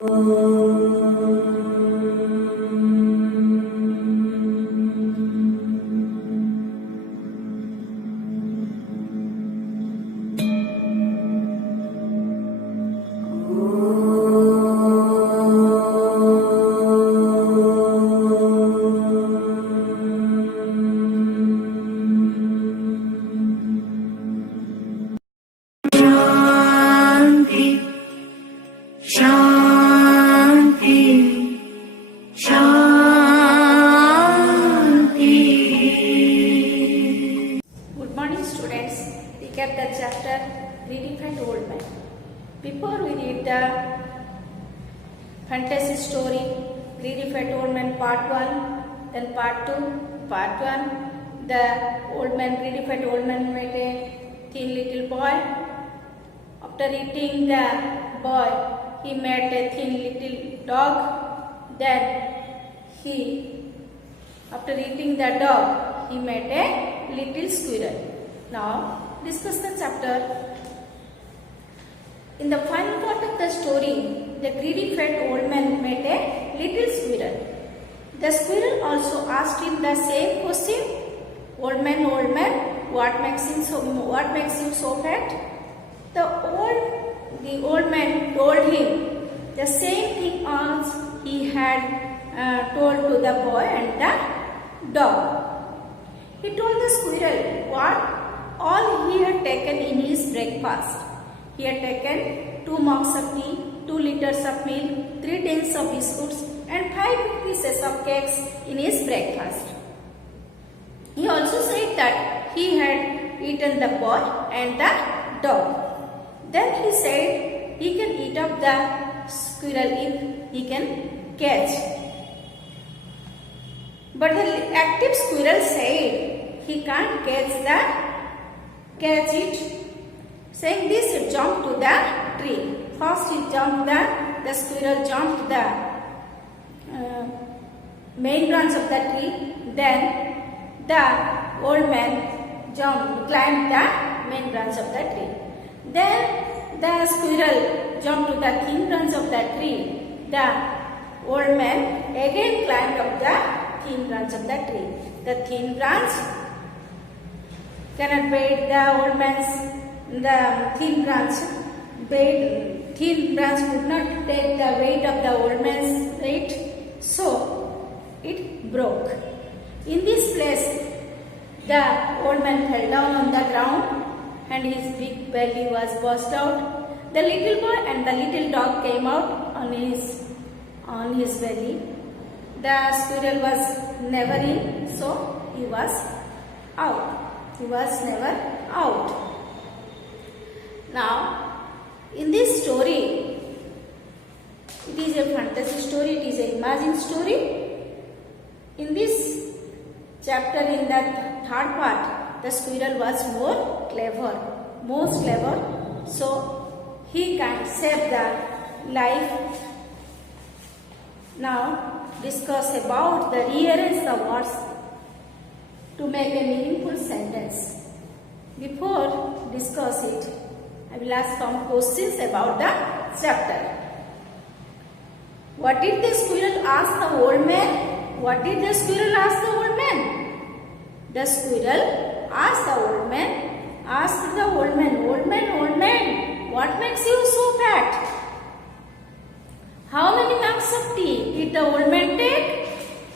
Good morning, students. Recap the chapter Redefine Old Man. Before we read the fantasy story Redefine Old Man part 1, then part 2. Part 1, the old man redefined old man met a thin little boy. After eating the boy, he met a thin little dog. Then after eating the dog, he met a little squirrel. Now, discuss the chapter. In the final part of the story, the greedy fat old man met a little squirrel. The squirrel also asked him the same question. Old man, what makes you so fat? The old man told him the same thing as he had told to the boy and the dog. He told the squirrel what all he had taken in his breakfast. He had taken 2 mugs of tea, 2 liters of milk, 3 tins of biscuits and 5 pieces of cakes in his breakfast. He also said that he had eaten the boy and the dog. Then he said he can eat up the squirrel if he can catch. But the active squirrel said he can't catch it. Saying this, he jumped to the tree. First the squirrel jumped the main branch of the tree. Then the old man climbed the main branch of the tree. Then the squirrel jumped to the thin branch of the tree. The old man again climbed up the thin branch of the tree. The thin branch cannot bear the old man's thin branch could not take the weight of the old man's weight, so it broke. In this place, the old man fell down on the ground and his big belly was burst out. The little boy and the little dog came out on his belly. The squirrel was never in, so he was out. He was never out. Now, in this story, it is a fantasy story, it is an imagined story. In this chapter, in the third part, the squirrel was most clever, so he can save the life. Now, discuss about the rearrange the words to make a meaningful sentence. Before discuss it, I will ask some questions about the chapter. What did the squirrel ask the old man? What did the squirrel ask the old man? The squirrel asked the old man, old man, what makes you so fat? How many mugs of tea did the old man take?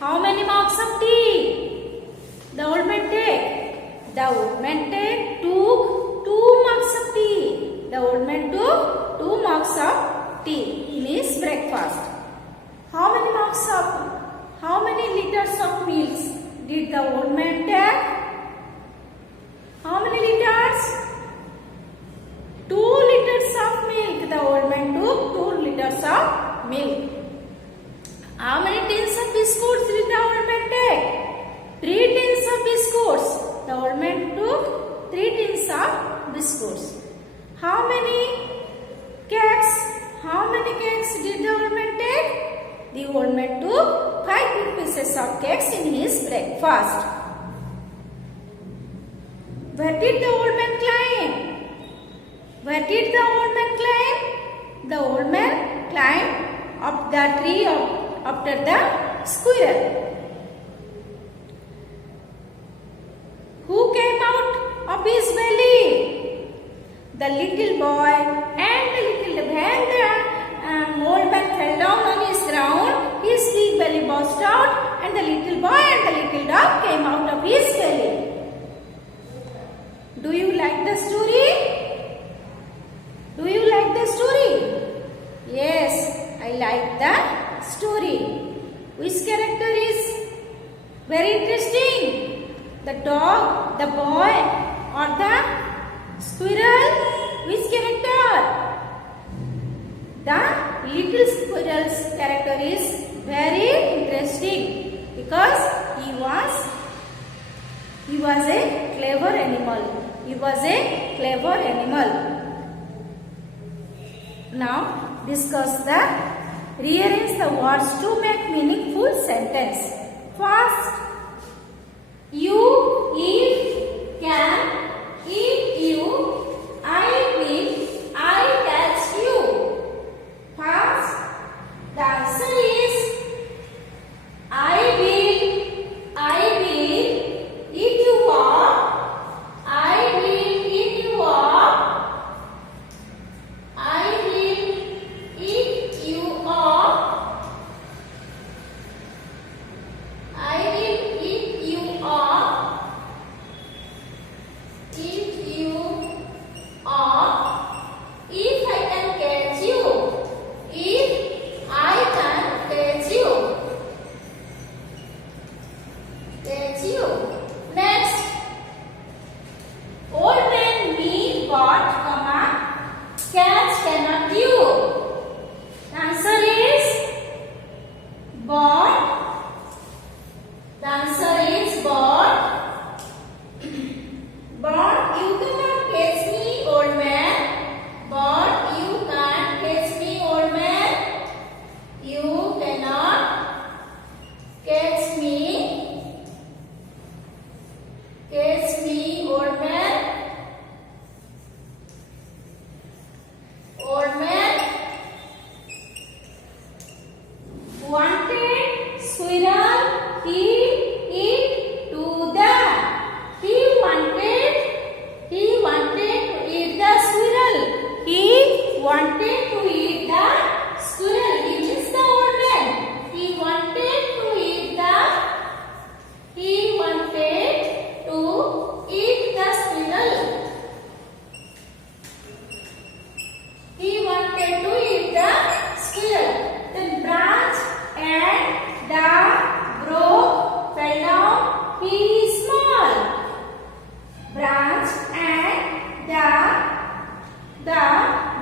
How many mugs of tea the old man take? The old man took 2 mugs of tea. The old man took 2 mugs of tea in his breakfast. How many liters of milk did the old man take? How many liters? 2 liters of milk. The old man took 2 liters of milk. How many tins of biscuits did the old man take? 3 tins of biscuits. The old man took 3 tins of biscuits. How many cakes did the old man take? The old man took 5 pieces of cakes in his breakfast. Where did the old man climb? The old man climbed up the tree after the squirrel. Who came out of his belly? The little boy and the little when the old man fell down on his ground, his big belly burst out and the little boy and the little dog came out of his belly. Do you like the story? Do you like the story? Yes, I like the story. Which character is very interesting? The dog, the boy or the squirrel? Which character? The little squirrel's character is very interesting because he was a clever animal. He was a clever animal. Now discuss the rearrange the words to make meaningful sentence. First, you, if, can, if you, I will, I catch you. First, the answer is I will eat you up. I will eat you up. I will eat you up. I will eat you up. Eat you up. If I can catch you. If I can catch you. Catch you. Next. Old man me got, catch cannot you. The answer is bird. The answer is bird. Bird, you cannot catch me, old man. Bird, you can't catch me, old man. You cannot catch me. Catch me, old man. Old man wanted squirrel, he eat to the. He wanted to eat the squirrel. He wanted to eat the squirrel. He is the old man. He wanted to eat the. He wanted to eat the squirrel. He wanted to eat the squirrel. Then branch and the broke fell down. He is small. Branch and the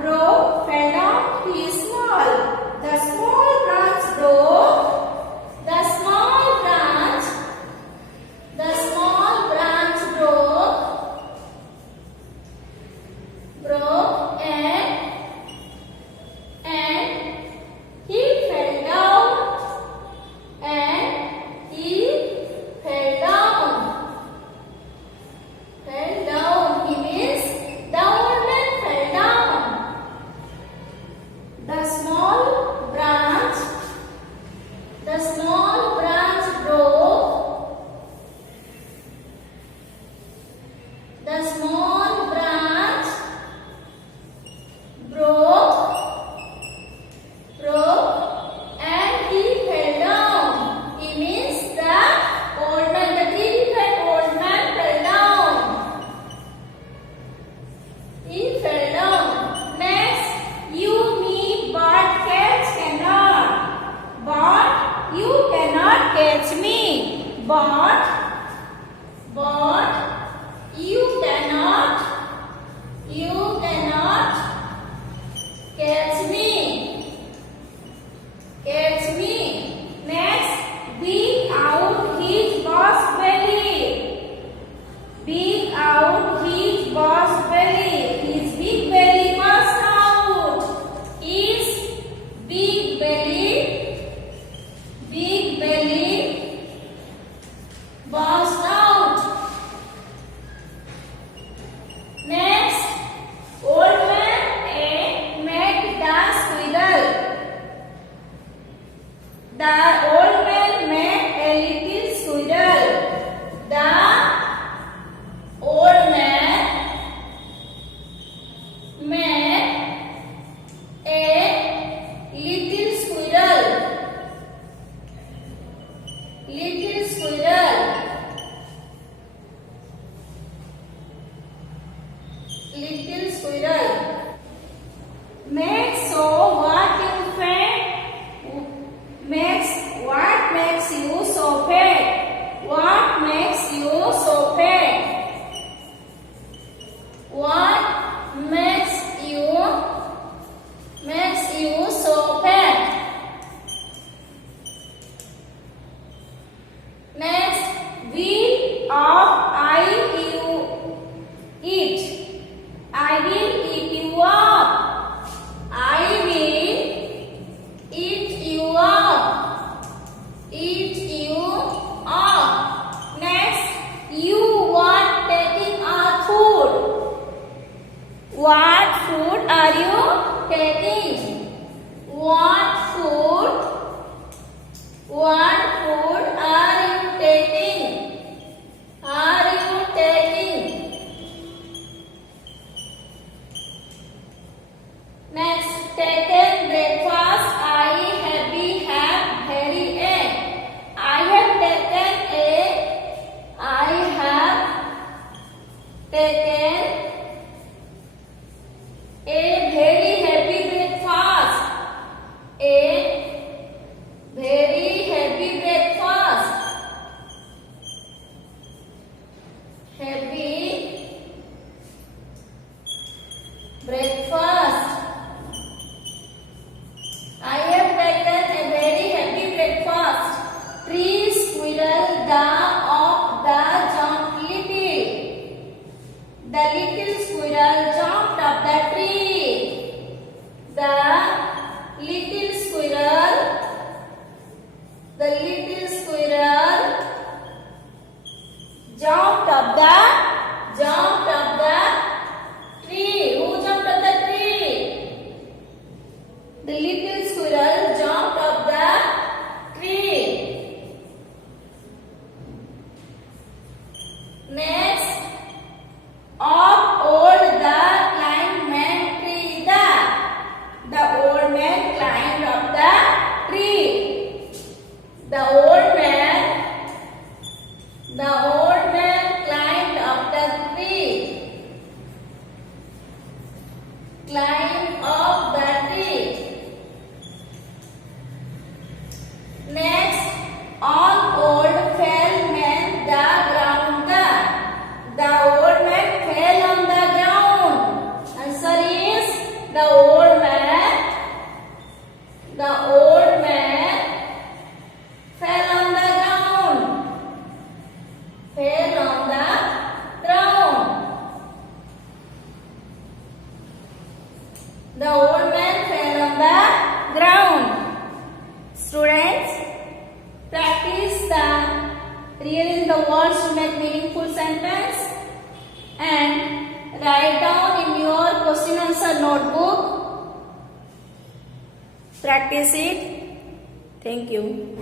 broke fell down. He is small. The small branch broke. The small branch. The small branch broke and he fell down and he fell down. Fell down. He means the old man fell down. The small branch broke. The small branch broke and he fell down. He means the old man, the three-legged old man fell down. He fell down. Next, you, me, bird, catch cannot. Bird, you cannot catch me. Bird, you cannot catch me. Catch me. Next, beak out his boss belly. Beak out his boss belly. His big belly burst out. His big belly burst out. Next, old man met the squirrel. The old man met a little squirrel. The old man met a little squirrel. Little squirrel. Little squirrel. Max, so what you fat? Max, what makes you so fat? What makes you so fat? What makes you so fat? Next, will of I you eat. I will eat you up. I will eat you up. Eat you up. Next, you want taking our food. What food are you taking? What food are you taking? Are you taking? Next, taken breakfast. I have very egg. I have taken a very heavy breakfast. A very heavy breakfast. Heavy breakfast. I have taken a very heavy breakfast. Tree squirrel jumped little. The little squirrel jumped up the tree. The little squirrel jumped up the tree. Who jumped up the tree? The little squirrel jumped up the tree. Next, up old the climbed man tree. The old man climbed up the tree. The old man climbed up the tree. Climbed up the tree. Next, on old fell man the ground. The old man fell on the ground. Answer is the old man fell on the ground. Fell on the ground. The old man fell on the ground. Students, practice the rearrange the words to make meaningful sentence and write down in your question answer notebook. Practice it. Thank you.